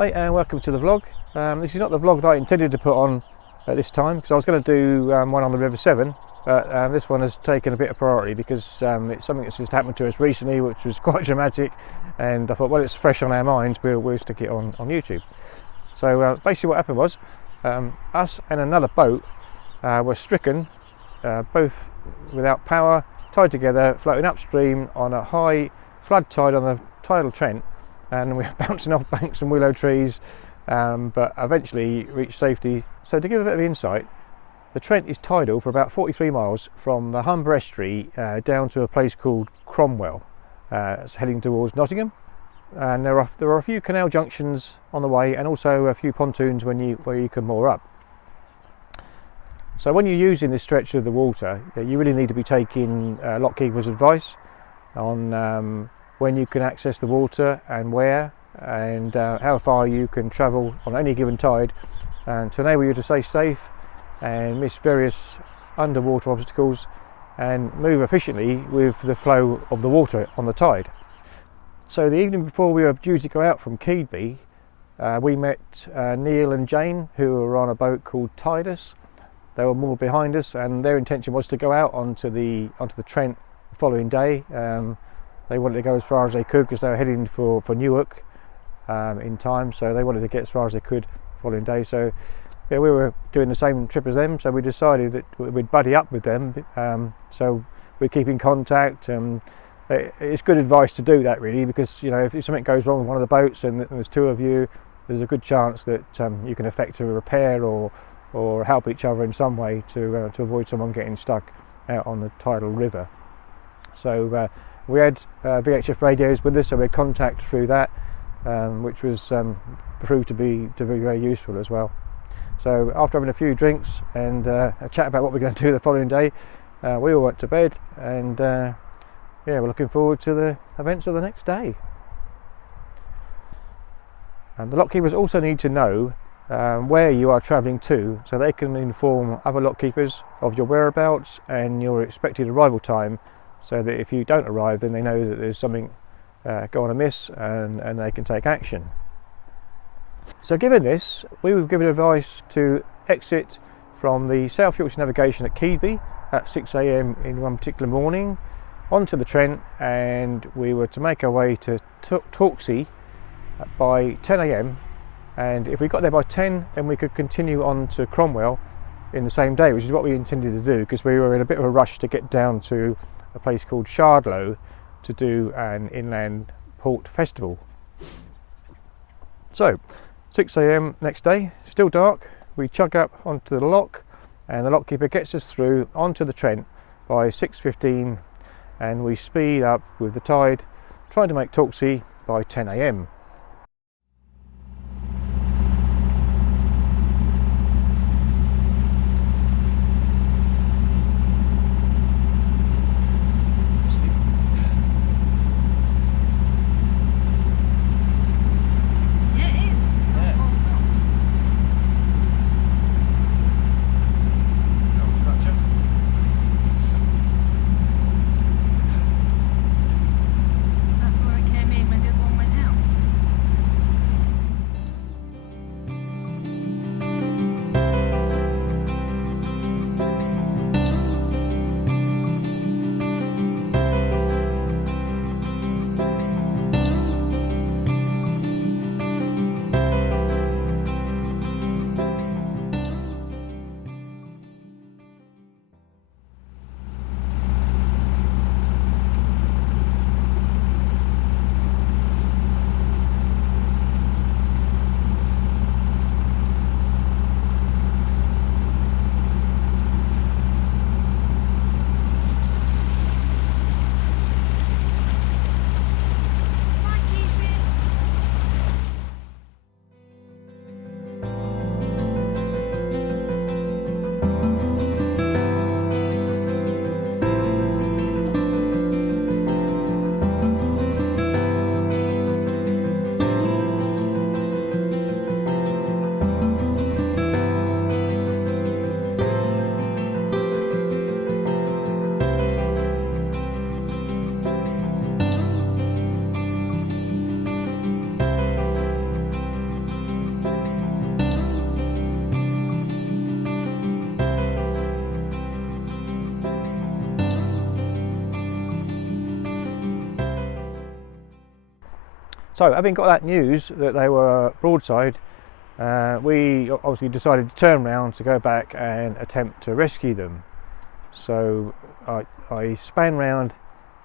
Hi and welcome to the vlog. This is not the vlog that I intended to put on at this time, because I was going to do one on the River Severn, but this one has taken a bit of priority because it's something that's just happened to us recently, which was quite dramatic, and I thought, well, it's fresh on our minds, we'll stick it on YouTube. So basically what happened was us and another boat were stricken, both without power, tied together, floating upstream on a high flood tide on the Tidal Trent, and we were bouncing off banks and willow trees, but eventually reached safety. So to give a bit of insight, the Trent is tidal for about 43 miles from the Humber estuary down to a place called Cromwell. It's heading towards Nottingham, and there are a few canal junctions on the way, and also a few pontoons where you can moor up. So when you're using this stretch of the water, you really need to be taking lock keepers' advice on when you can access the water and where, and how far you can travel on any given tide, and to enable you to stay safe and miss various underwater obstacles and move efficiently with the flow of the water on the tide. So the evening before we were due to go out from Keadby, we met Neil and Jane, who were on a boat called Tidal. They were more behind us, and their intention was to go out onto the Trent the following day. They wanted to go as far as they could because they were heading for Newark in time, so they wanted to get as far as they could the following day. So yeah, we were doing the same trip as them, so we decided that we'd buddy up with them. So we keep in contact. It's good advice to do that, really, because you know, if something goes wrong with one of the boats and there's two of you, there's a good chance that you can effect a repair or help each other in some way to avoid someone getting stuck out on the tidal river. So we had VHF radios with us, so we had contact through that, which was proved to be very useful as well. So after having a few drinks and a chat about what we're going to do the following day, we all went to bed, and yeah, we're looking forward to the events of the next day. And the lock keepers also need to know where you are travelling to, so they can inform other lock keepers of your whereabouts and your expected arrival time, so that if you don't arrive, then they know that there's something going amiss, and they can take action. So given this, we were given advice to exit from the South Yorkshire navigation at Keadby at 6 AM in one particular morning onto the Trent, and we were to make our way to Torksey by 10 AM, and if we got there by 10, then we could continue on to Cromwell in the same day, which is what we intended to do, because we were in a bit of a rush to get down to a place called Shardlow to do an inland port festival. So 6 AM next day, still dark, we chug up onto the lock, and the lock keeper gets us through onto the Trent by 6:15, and we speed up with the tide, trying to make Torksey by 10 AM. So having got that news that they were broadside, we obviously decided to turn around to go back and attempt to rescue them. So I span round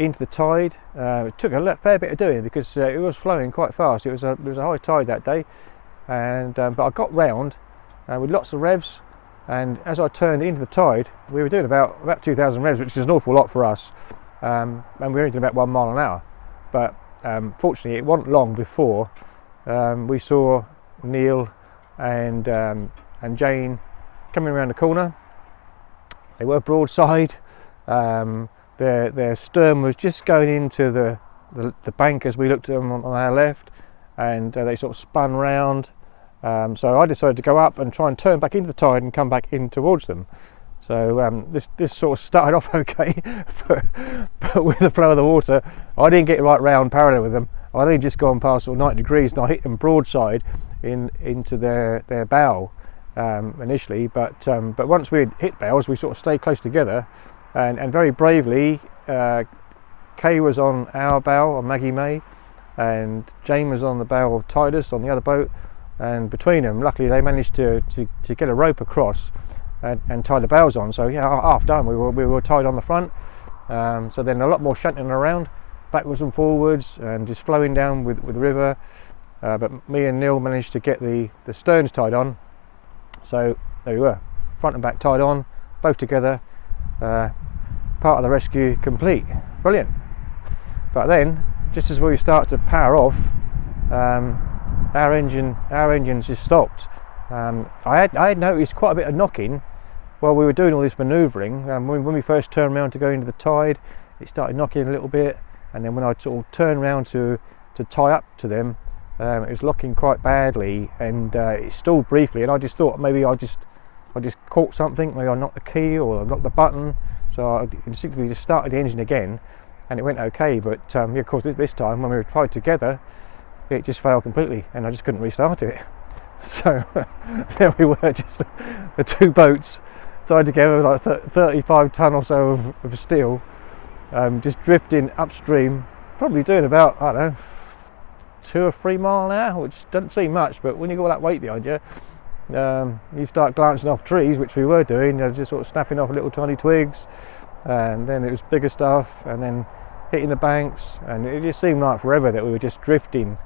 into the tide. It took a fair bit of doing because it was flowing quite fast. It was a high tide that day, and but I got round with lots of revs, and as I turned into the tide, we were doing about 2,000 revs, which is an awful lot for us, and we were only doing about 1 mile an hour. But fortunately, it wasn't long before we saw Neil and Jane coming around the corner. They were broadside. Their stern was just going into the bank as we looked at them on our left, and they sort of spun round. So I decided to go up and try and turn back into the tide and come back in towards them. So this sort of started off okay, but with the flow of the water, I didn't get right round parallel with them. I'd only just gone past sort of 90 degrees, and I hit them broadside into their bow initially. But once we had hit bows, we sort of stayed close together, and very bravely, Kay was on our bow, on Maggie May, and Jane was on the bow of Tidal on the other boat. And between them, luckily, they managed to get a rope across and tie the bows on. So yeah, half done. We were tied on the front. So then a lot more shunting around, backwards and forwards, and just flowing down with the river. But me and Neil managed to get the sterns tied on. So there we were, front and back tied on, both together. Part of the rescue complete. Brilliant. But then, just as we start to power off, our engines just stopped. I had noticed quite a bit of knocking while we were doing all this manoeuvring. When we first turned around to go into the tide, it started knocking a little bit, and then when I sort of turned around to tie up to them, it was locking quite badly, and it stalled briefly. And I just thought maybe I just caught something. Maybe I knocked the key or I knocked the button. So I instinctively just started the engine again, and it went okay. But yeah, of course, this time when we were tied together, it just failed completely, and I just couldn't restart it. So there we were, just the two boats tied together, like 35 ton or so of steel, just drifting upstream, probably doing about, I don't know, 2 or 3 miles an hour, which doesn't seem much, but when you got all that weight behind you, you start glancing off trees, which we were doing, just sort of snapping off little tiny twigs, and then it was bigger stuff, and then hitting the banks, and it just seemed like forever that we were just drifting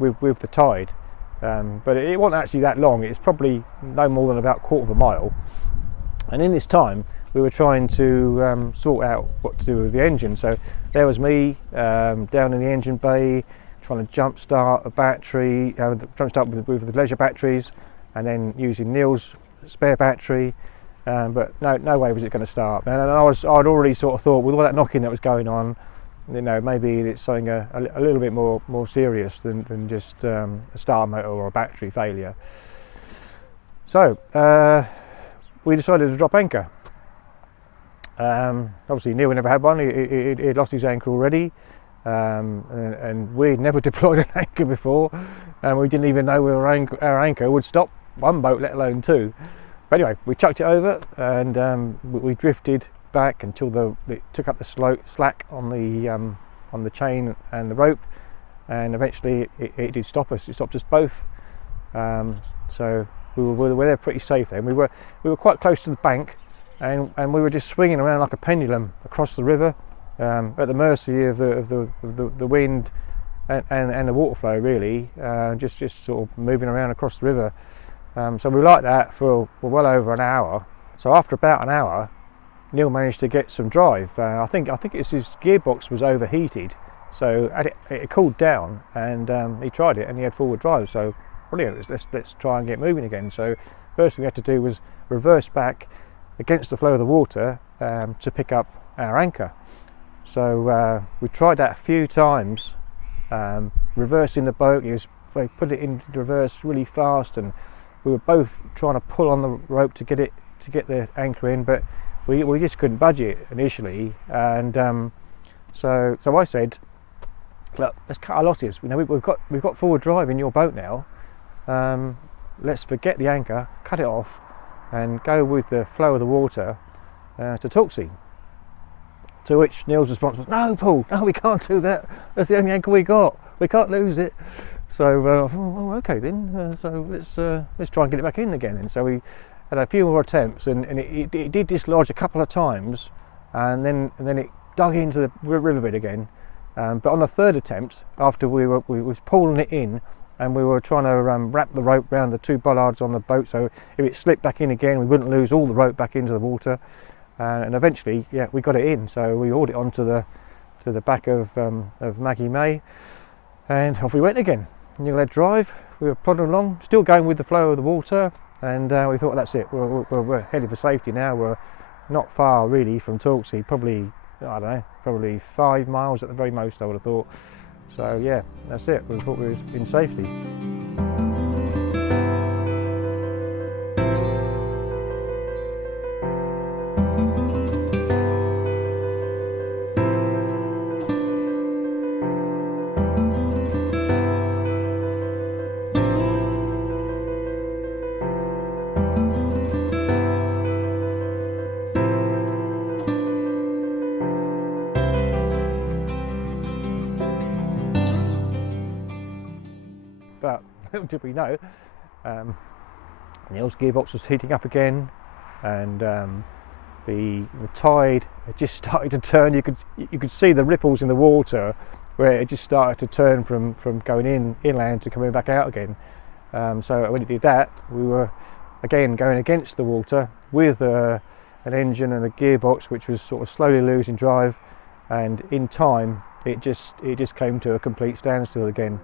with the tide. But it wasn't actually that long. It's probably no more than about 1/4 of a mile, and in this time we were trying to sort out what to do with the engine. So there was me down in the engine bay trying to jump start a battery, trying to start with the leisure batteries, and then using Neil's spare battery, but no way was it going to start. And I'd already sort of thought, with all that knocking that was going on, you know, maybe it's something a little bit more serious than just a starter motor or a battery failure. So we decided to drop anchor. Obviously Neil never had one. He'd lost his anchor already, and we'd never deployed an anchor before, and we didn't even know our anchor would stop one boat, let alone two. But anyway, we chucked it over, and we drifted back until it took up the slack on the chain and the rope, and eventually it did stop us. It stopped us both. So we were there pretty safe then. We were quite close to the bank, and we were just swinging around like a pendulum across the river, at the mercy of the wind and the water flow, really, just sort of moving around across the river. So we were like that for well over an hour. So after about an hour, Neil managed to get some drive. I think it's his gearbox was overheated, so it cooled down, and he tried it, and he had forward drive. So brilliant. Let's try and get moving again. So first thing we had to do was reverse back against the flow of the water to pick up our anchor. So we tried that a few times, reversing the boat. We put it into reverse really fast, and we were both trying to pull on the rope to get the anchor in, but we just couldn't budge it initially. And so I said, look, let's cut our losses. You know, we've got forward drive in your boat now. Let's forget the anchor, cut it off, and go with the flow of the water to Torksey. To which Neil's response was, "No, Paul, no, we can't do that. That's the only anchor we got. we can't lose it. So oh, okay then, so let's try and get it back in again. And so we had a few more attempts, and it did dislodge a couple of times, and then it dug into the riverbed again. But on the third attempt, after we was pulling it in, and we were trying to wrap the rope around the 2 bollards on the boat, so if it slipped back in again, we wouldn't lose all the rope back into the water. And eventually, yeah, we got it in. So we hauled it onto the back of Maggie May, and off we went again. New lead drive. We were plodding along, still going with the flow of the water, and we thought, that's it. We're headed for safety now. We're not far really from Torksey, probably, I don't know, probably 5 miles at the very most, I would have thought. So yeah, that's it. We thought we was in safety. But little did we know, Neil's gearbox was heating up again, and the tide had just started to turn. You could see the ripples in the water where it just started to turn from going inland to coming back out again. So when it did that, we were again going against the water with an engine and a gearbox which was sort of slowly losing drive, and in time it just came to a complete standstill again.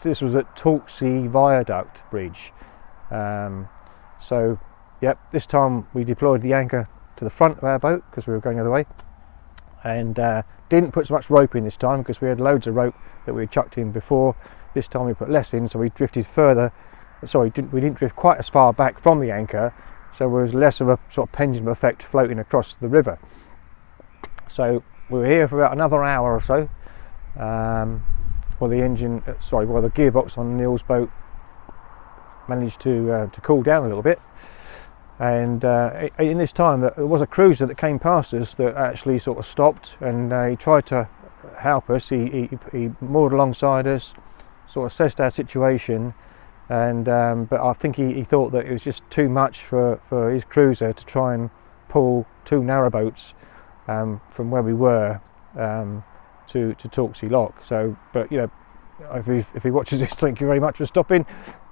This was at Torksey Viaduct Bridge. So, yep, this time we deployed the anchor to the front of our boat because we were going the other way, and didn't put so much rope in this time because we had loads of rope that we had chucked in before. This time we put less in, so we drifted further. Sorry, we didn't drift quite as far back from the anchor, so there was less of a sort of pendulum effect floating across the river. So we were here for about another hour or so. Well, the gearbox on Neil's boat managed to cool down a little bit, and in this time there was a cruiser that came past us that actually sort of stopped, and he tried to help us. He moored alongside us, sort of assessed our situation, and but I think he thought that it was just too much for his cruiser to try and pull 2 narrowboats from where we were to Torksey Lock. So, but you know, if he watches this, thank you very much for stopping,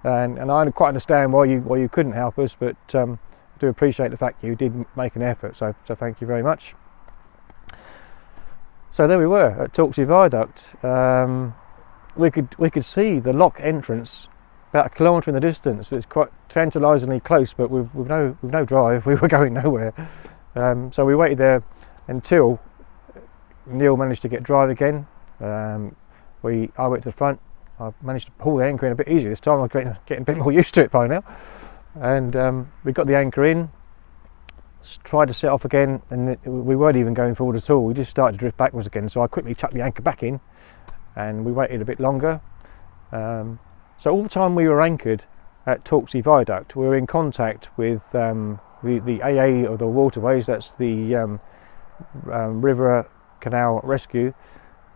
and I quite understand why you couldn't help us, but I do appreciate the fact you did make an effort, so thank you very much. So there we were at Torksey Viaduct. We could see the lock entrance about 1 kilometre in the distance. It's quite tantalisingly close, but with no drive, we were going nowhere. So we waited there until Neil managed to get drive again. I went to the front. I managed to pull the anchor in a bit easier this time. I was getting a bit more used to it by now, and we got the anchor in, tried to set off again, and we weren't even going forward at all. We just started to drift backwards again, so I quickly chucked the anchor back in, and we waited a bit longer. So all the time we were anchored at Torksey Viaduct, we were in contact with the AA of the waterways. That's the River Canal Rescue,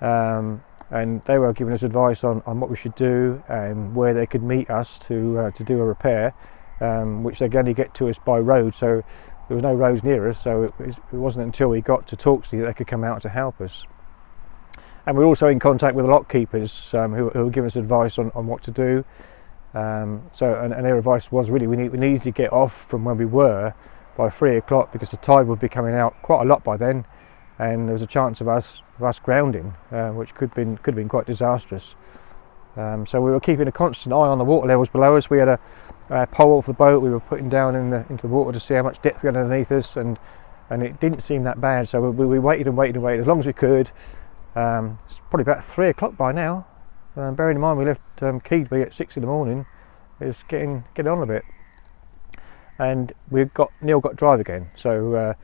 and they were giving us advice on what we should do and where they could meet us to do a repair, which they could only get to us by road, so there was no roads near us, so it wasn't until we got to Torksey that they could come out to help us. And we were also in contact with the lock keepers who were giving us advice on what to do. And their advice was really we needed to get off from where we were by 3 o'clock because the tide would be coming out quite a lot by then, and there was a chance of us grounding, which could have been quite disastrous. So we were keeping a constant eye on the water levels below us. We had a pole off the boat we were putting down into the water to see how much depth we had underneath us, and it didn't seem that bad. So we waited and waited and waited as long as we could. It's probably about 3 o'clock by now. Bearing in mind we left Keedby at 6 in the morning, it's getting on a bit. and Neil got drive again. So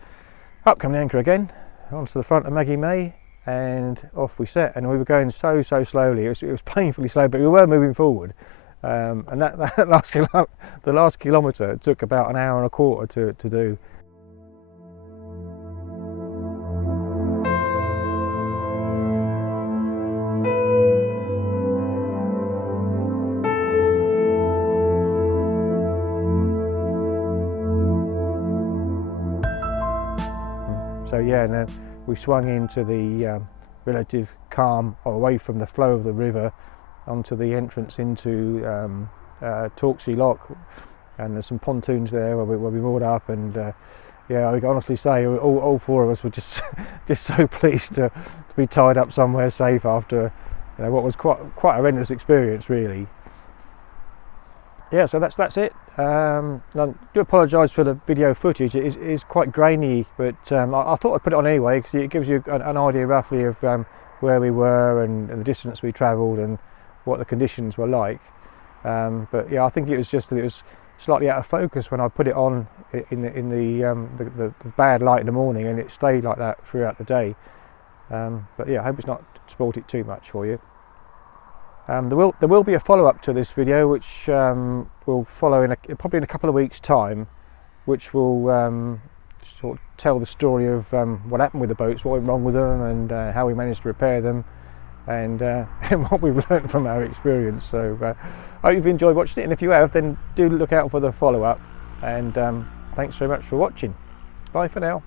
up come the anchor again, onto the front of Maggie May, and off we set. And we were going so slowly. It was painfully slow, but we were moving forward. And that last kilometre took about an hour and a quarter to do. So yeah, and then we swung into the relative calm, away from the flow of the river, onto the entrance into Torksey Lock, and there's some pontoons there where we moored up, and yeah, I can honestly say all four of us were just so pleased to be tied up somewhere safe after what was quite a horrendous experience, really. Yeah, so that's it. I do apologise for the video footage. It is quite grainy, but I thought I'd put it on anyway because it gives you an idea roughly of where we were and the distance we travelled and what the conditions were like. But yeah, I think it was just that it was slightly out of focus when I put it on in the bad light in the morning, and it stayed like that throughout the day. But yeah, I hope it's not spoilt it too much for you. There will be a follow-up to this video, which will follow probably in a couple of weeks' time, which will sort of tell the story of what happened with the boats, what went wrong with them, and how we managed to repair them, and what we've learned from our experience. So I hope you've enjoyed watching it, and if you have, then do look out for the follow-up. And thanks very much for watching. Bye for now.